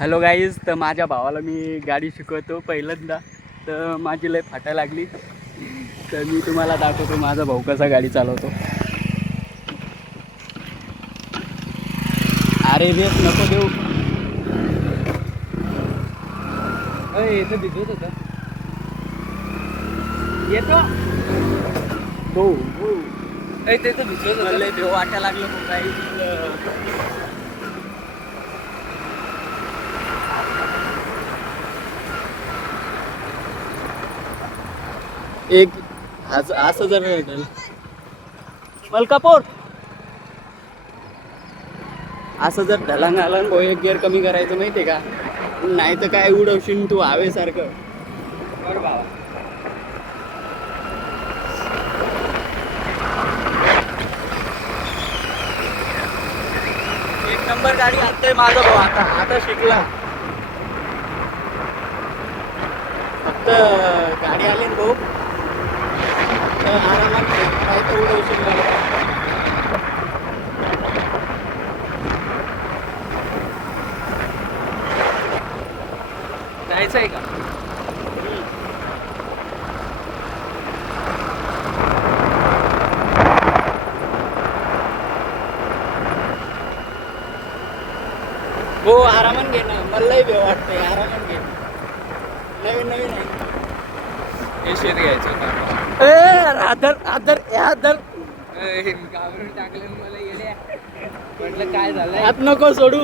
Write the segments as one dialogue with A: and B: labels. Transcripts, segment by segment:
A: Hello guys तर माझ्या भावाला मी गाडी शिकवतो पहिल्यांदा. तर माझी लय फाटा लागली. तर मी तुम्हाला दाखवतो माझा भाऊ कसा गाडी चालवतो. अरे रेस नको देऊ.
B: इथं भिजवत होता.
A: येतो. हो हो.
B: ते तर भिजवत होता.
A: लय भेव वाटायला लागलं काही. एक आज असं जर भेटेल. मलकापूर. असं जर ढलांग आला ना एक गिअर कमी करायचं माहिती का? नाही तर काय उडवशील तू हवेसारखं
B: बरं बाबा
A: एक नंबर गाडी आत्ताय माझा भाऊ. आता आता शिकला. फक्त गाडी आली ना भाऊ तर आरामात काय तर उडवशील मला.
B: जायचं आहे का?
A: हो आरामात घे ना. मलाही भेव वाटतंय. आरामात घे. नवीन नवीन आहे.
B: हे शेत घ्यायचं का
A: ए आदर आदर ए आदर.
B: घाबरून टाकलं मला म्हटलं काय झालं
A: आत नको सोडू.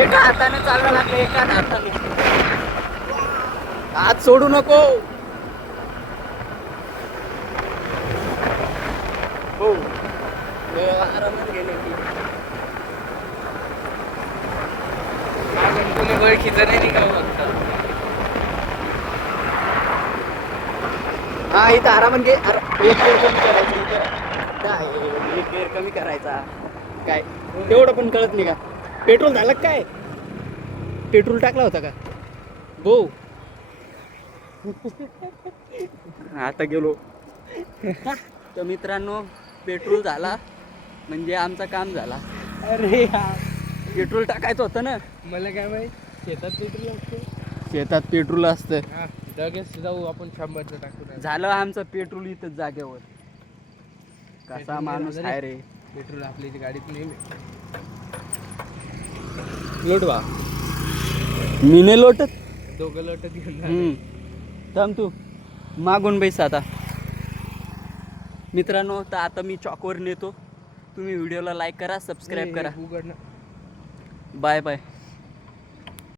A: एका हाताने चालवा लागले एका हाताने. हात सोडू नको. हो. आरामात गेले की
B: मागून कोणी ओळखीचं नाही निघाव फक्त.
A: हा इथं आरा घे. एक गेअर कमी करायचं काय एक गेअर कमी करायचा. काय? तेवढं पण कळत नाही का? पेट्रोल झालं काय? पेट्रोल टाकला होता का? बो आता गेलो. तर मित्रांनो पेट्रोल झाला. म्हणजे आमचं काम झाला.
B: अरे
A: पेट्रोल टाकायचं होतं ना.
B: मला काय माहीत? शेतात पेट्रोल असते
A: शेतात पेट्रोल असतं
B: हा लगेच जाऊ आपण शंभरचं टाकू ना.
A: झालं आमचं पेट्रोल इथं जागेवर. कसा माणूस आहे रे.
B: पेट्रोल आपल्या इथे गाडीत नेहमी
A: लोट बा मी नाही लोटत
B: दोघं लोटत घेऊन जाणार.
A: हम्म. थांब तू. मागून बैस आता. मित्रांनो तर आता मी चॉकवर नेतो. तुम्ही व्हिडिओला लाईक करा सबस्क्राईब करा.
B: हे
A: Bye bye.